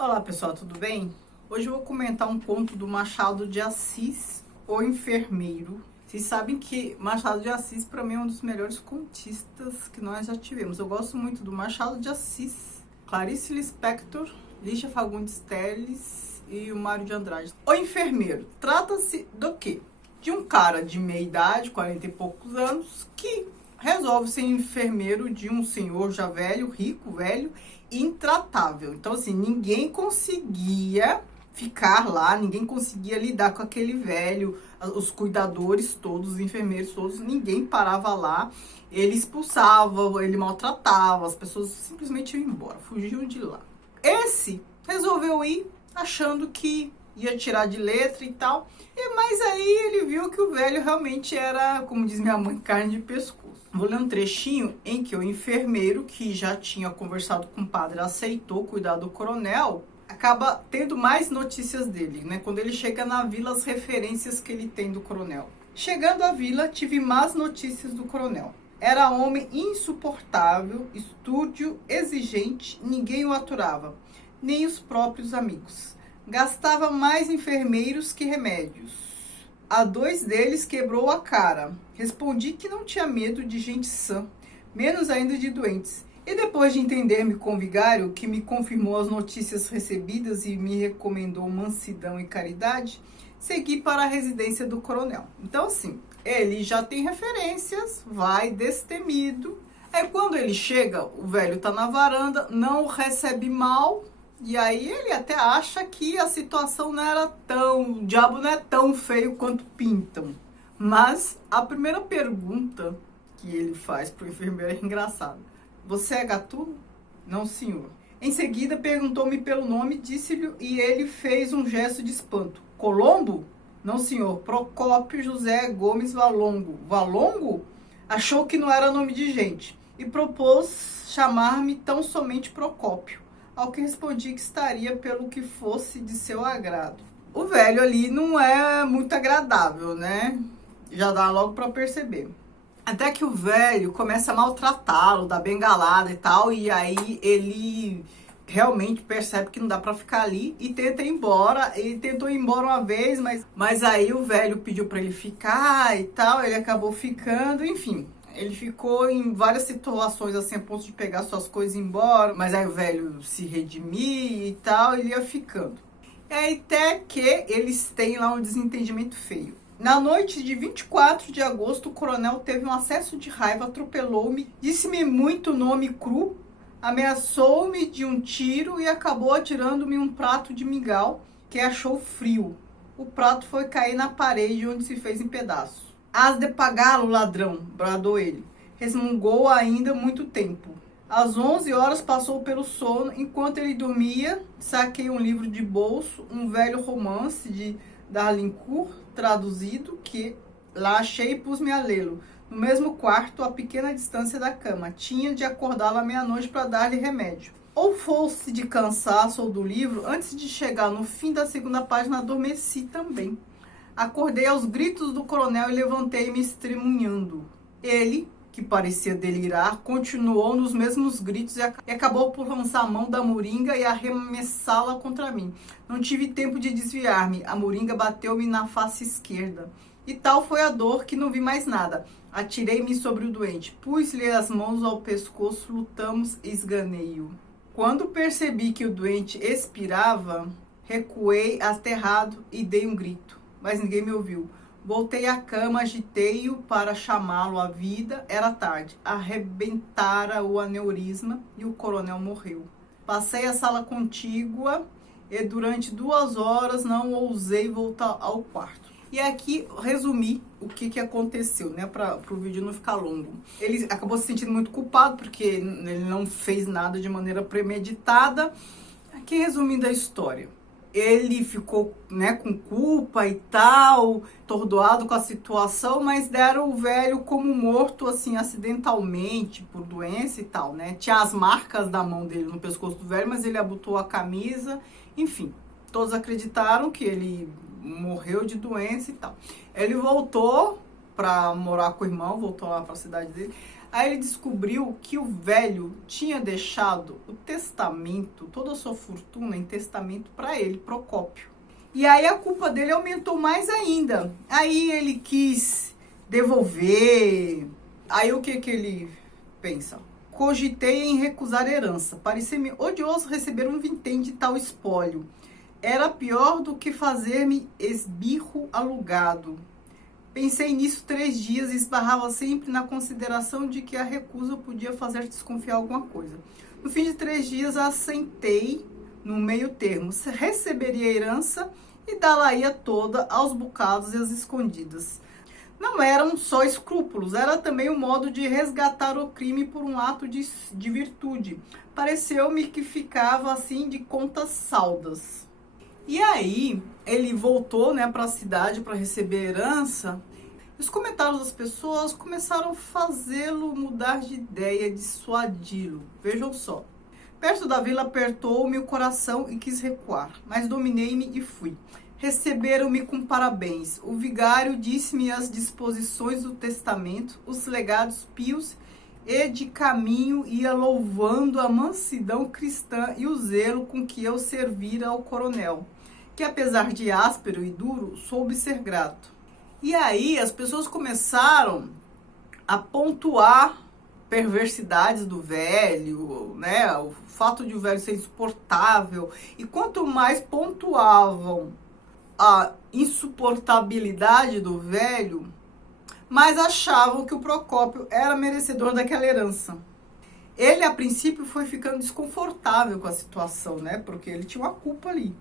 Olá pessoal, tudo bem? Hoje eu vou comentar um conto do Machado de Assis, O Enfermeiro. Vocês sabem que Machado de Assis para mim é um dos melhores contistas que nós já tivemos. Eu gosto muito do Machado de Assis, Clarice Lispector, Lígia Fagundes Telles e o Mário de Andrade. O Enfermeiro trata-se do quê? De um cara de meia idade, 40 e poucos anos, que resolve ser enfermeiro de um senhor já velho, rico, velho, intratável. Então, assim, ninguém conseguia ficar lá, ninguém conseguia lidar com aquele velho, os cuidadores todos, os enfermeiros todos, ninguém parava lá. Ele expulsava, ele maltratava, as pessoas simplesmente iam embora, fugiam de lá. Esse resolveu ir achando que ia tirar de letra e tal, mas aí ele viu que o velho realmente era, como diz minha mãe, carne de pescoço. Vou ler um trechinho em que o enfermeiro, que já tinha conversado com o padre, aceitou cuidar do coronel, acaba tendo mais notícias dele, né? Quando ele chega na vila, as referências que ele tem do coronel. Chegando à vila, tive más notícias do coronel. Era homem insuportável, estúdio, exigente, ninguém o aturava, nem os próprios amigos. Gastava mais enfermeiros que remédios. A 2 deles quebrou a cara. Respondi que não tinha medo de gente sã, menos ainda de doentes. E depois de entender-me com o vigário, que me confirmou as notícias recebidas e me recomendou mansidão e caridade, segui para a residência do coronel. Então, assim, ele já tem referências, vai destemido. Aí, quando ele chega, o velho tá na varanda, não o recebe mal. E aí ele até acha que a situação não era tão... O diabo não é tão feio quanto pintam. Mas a primeira pergunta que ele faz pro enfermeiro é engraçada. Você é gatuno? Não, senhor. Em seguida perguntou-me pelo nome, disse-lhe e ele fez um gesto de espanto. Colombo? Não, senhor. Procópio José Gomes Valongo. Valongo? Achou que não era nome de gente e propôs chamar-me tão somente Procópio. Ao que respondi que estaria pelo que fosse de seu agrado. O velho ali não é muito agradável, né? Já dá logo para perceber. Até que o velho começa a maltratá-lo, dá bengalada e tal, e aí ele realmente percebe que não dá para ficar ali e tenta ir embora. Ele tentou ir embora uma vez, mas aí o velho pediu para ele ficar e tal, ele acabou ficando, enfim. Ele ficou em várias situações, assim, a ponto de pegar suas coisas e ir embora. Mas aí o velho se redimia e tal, ele ia ficando. E aí até que eles têm lá um desentendimento feio. Na noite de 24 de agosto, o coronel teve um acesso de raiva, atropelou-me, disse-me muito nome cru, ameaçou-me de um tiro e acabou atirando-me um prato de mingau que achou frio. O prato foi cair na parede onde se fez em pedaços. Hás de pagá-lo, ladrão, bradou ele. Resmungou ainda muito tempo. Às 11 horas passou pelo sono. Enquanto ele dormia, saquei um livro de bolso, um velho romance de Darlincourt, traduzido, que lá achei e pus-me a lê-lo. No mesmo quarto, a pequena distância da cama. Tinha de acordá-lo à meia-noite para dar-lhe remédio. Ou fosse de cansaço ou do livro, antes de chegar no fim da segunda página, adormeci também. Acordei aos gritos do coronel e levantei-me estremunhando. Ele, que parecia delirar, continuou nos mesmos gritos e acabou por lançar a mão da moringa e arremessá-la contra mim. Não tive tempo de desviar-me. A moringa bateu-me na face esquerda. E tal foi a dor que não vi mais nada. Atirei-me sobre o doente. Pus-lhe as mãos ao pescoço, lutamos e esganei-o. Quando percebi que o doente expirava, recuei aterrado e dei um grito. Mas ninguém me ouviu. Voltei à cama, agitei-o para chamá-lo à vida. Era tarde. Arrebentara o aneurisma e o coronel morreu. Passei a sala contígua e durante 2 horas não ousei voltar ao quarto. E aqui resumi o que aconteceu, né? Para o vídeo não ficar longo. Ele acabou se sentindo muito culpado porque ele não fez nada de maneira premeditada. Aqui resumindo a história. Ele ficou, né, com culpa e tal, atordoado com a situação, mas deram o velho como morto, assim, acidentalmente, por doença e tal, né? Tinha as marcas da mão dele no pescoço do velho, mas ele abotoou a camisa, enfim. Todos acreditaram que ele morreu de doença e tal. Ele voltou para morar com o irmão, voltou lá para a cidade dele. Aí ele descobriu que o velho tinha deixado o testamento, toda a sua fortuna em testamento para ele, Procópio. E aí a culpa dele aumentou mais ainda. Aí ele quis devolver. Aí o que ele pensa? Cogitei em recusar herança. Parecia-me odioso receber um vintém de tal espólio. Era pior do que fazer-me esbirro alugado. Pensei nisso 3 dias e esbarrava sempre na consideração de que a recusa podia fazer desconfiar alguma coisa. No fim de 3 dias, assentei no meio termo. Receberia a herança e dá-la-ia toda aos bocados e às escondidas. Não eram só escrúpulos, era também um modo de resgatar o crime por um ato de virtude. Pareceu-me que ficava assim de contas saldas. E aí, ele voltou, né, para a cidade para receber a herança. Os comentários das pessoas começaram a fazê-lo mudar de ideia, dissuadi-lo. Vejam só. Perto da vila apertou-me o coração e quis recuar, mas dominei-me e fui. Receberam-me com parabéns. O vigário disse-me as disposições do testamento, os legados pios, e de caminho ia louvando a mansidão cristã e o zelo com que eu servira ao coronel, que apesar de áspero e duro, soube ser grato. E aí as pessoas começaram a pontuar perversidades do velho, né? O fato de o velho ser insuportável. E quanto mais pontuavam a insuportabilidade do velho, mais achavam que o Procópio era merecedor daquela herança. Ele, a princípio, foi ficando desconfortável com a situação, né? Porque ele tinha uma culpa ali.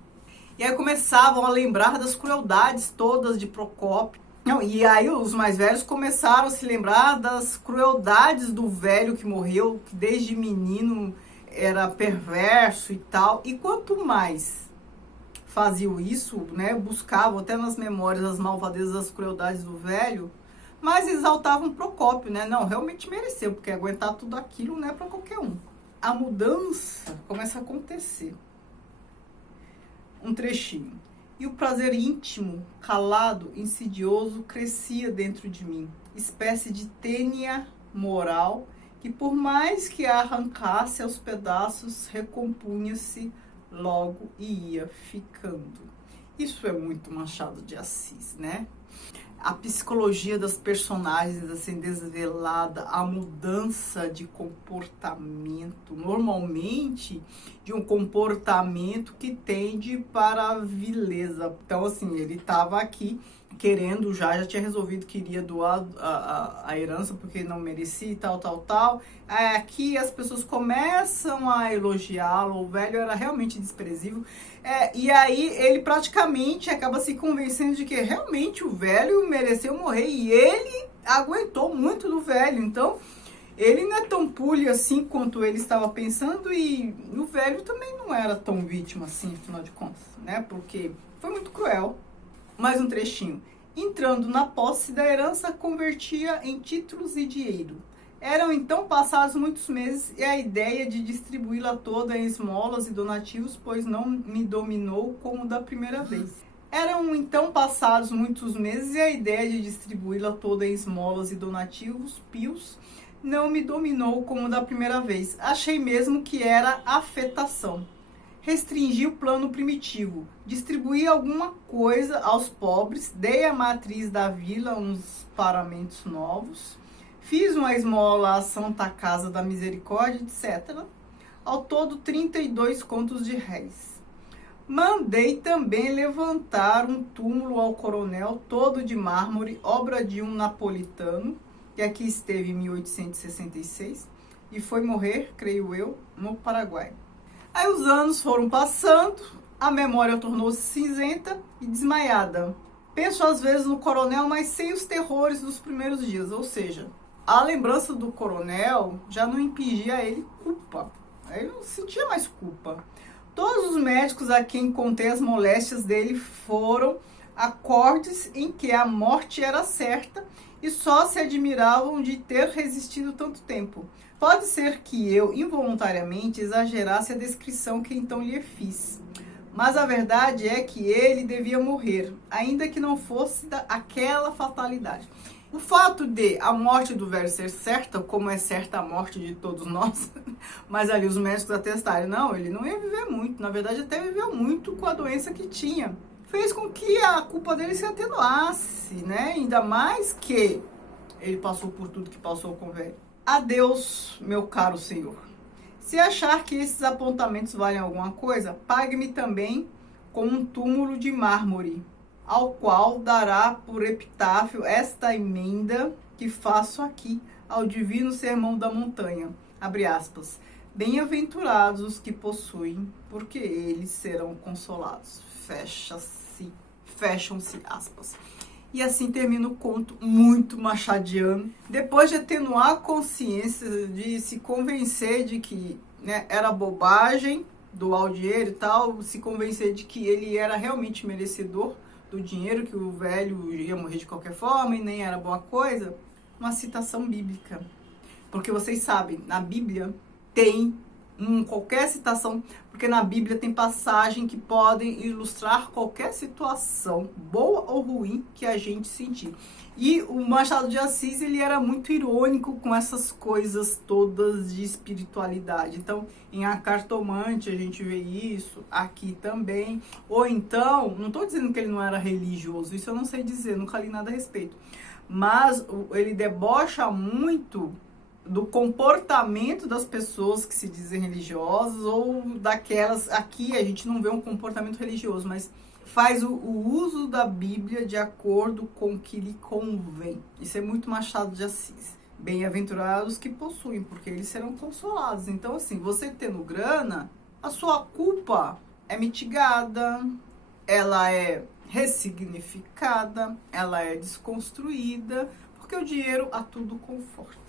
E aí começavam a lembrar das crueldades todas de Procópio. Não, e aí os mais velhos começaram a se lembrar das crueldades do velho que morreu, que desde menino era perverso e tal. E quanto mais faziam isso, né, buscavam até nas memórias as malvadezas, as crueldades do velho, mas exaltavam Procópio, né? Não, realmente mereceu, porque aguentar tudo aquilo não é para qualquer um. A mudança começa a acontecer. Um trechinho. E o prazer íntimo, calado, insidioso, crescia dentro de mim, espécie de tênia moral, que por mais que a arrancasse aos pedaços, recompunha-se logo e ia ficando. Isso é muito Machado de Assis, né? A psicologia das personagens assim desvelada, a mudança de comportamento, normalmente de um comportamento que tende para a vileza. Então, assim, ele estava aqui querendo, já tinha resolvido que iria doar a herança porque não merecia e tal. Aqui as pessoas começam a elogiá-lo, o velho era realmente desprezível. E aí ele praticamente acaba se convencendo de que realmente o velho mereceu morrer e ele aguentou muito do velho. Então, ele não é tão pulha assim quanto ele estava pensando e o velho também não era tão vítima assim, afinal de contas, né? Porque foi muito cruel. Mais um trechinho. Entrando na posse da herança, convertia em títulos e dinheiro. Eram então passados muitos meses e a ideia de distribuí-la toda em esmolas e donativos, pois não me dominou como da primeira vez. Eram então passados muitos meses e a ideia de distribuí-la toda em esmolas e donativos pios não me dominou como da primeira vez. Achei mesmo que era afetação. Restringi o plano primitivo, distribuí alguma coisa aos pobres, dei à matriz da vila uns paramentos novos, fiz uma esmola à Santa Casa da Misericórdia, etc. Ao todo, 32 contos de réis. Mandei também levantar um túmulo ao coronel, todo de mármore, obra de um napolitano, que aqui esteve em 1866, e foi morrer, creio eu, no Paraguai. Aí os anos foram passando, a memória tornou-se cinzenta e desmaiada. Penso às vezes no coronel, mas sem os terrores dos primeiros dias, ou seja, a lembrança do coronel já não impedia a ele culpa. Ele não sentia mais culpa. Todos os médicos a quem contei as moléstias dele foram acordes em que a morte era certa e só se admiravam de ter resistido tanto tempo. Pode ser que eu, involuntariamente, exagerasse a descrição que então lhe fiz. Mas a verdade é que ele devia morrer, ainda que não fosse aquela fatalidade. O fato de a morte do velho ser certa, como é certa a morte de todos nós, mas ali os médicos atestaram, não, ele não ia viver muito, na verdade até viveu muito com a doença que tinha. Fez com que a culpa dele se atenuasse, né? Ainda mais que ele passou por tudo que passou com o velho. Adeus, meu caro senhor. Se achar que esses apontamentos valem alguma coisa, pague-me também com um túmulo de mármore, ao qual dará por epitáfio esta emenda que faço aqui ao divino sermão da montanha. Abre aspas. Bem-aventurados os que possuem, porque eles serão consolados. Fecham-se aspas. E assim termina o conto, muito machadiano. Depois de atenuar a consciência, de se convencer de que, né, era bobagem doar o dinheiro e tal, se convencer de que ele era realmente merecedor do dinheiro, que o velho ia morrer de qualquer forma e nem era boa coisa, uma citação bíblica. Porque vocês sabem, na Bíblia tem qualquer citação, porque na Bíblia tem passagem que podem ilustrar qualquer situação, boa ou ruim, que a gente sentir. E o Machado de Assis, ele era muito irônico com essas coisas todas de espiritualidade. Então, em A Cartomante a gente vê isso, aqui também. Ou então, não estou dizendo que ele não era religioso, isso eu não sei dizer, nunca li nada a respeito. Mas ele debocha muito do comportamento das pessoas que se dizem religiosas ou daquelas... Aqui a gente não vê um comportamento religioso, mas faz o uso da Bíblia de acordo com o que lhe convém. Isso é muito Machado de Assis. Bem-aventurados que possuem, porque eles serão consolados. Então, assim, você tendo grana, a sua culpa é mitigada, ela é ressignificada, ela é desconstruída, porque o dinheiro a tudo conforta.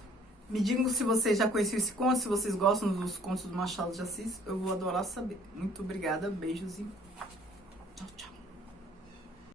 Me digam se vocês já conheciam esse conto, se vocês gostam dos contos do Machado de Assis, eu vou adorar saber. Muito obrigada, beijos e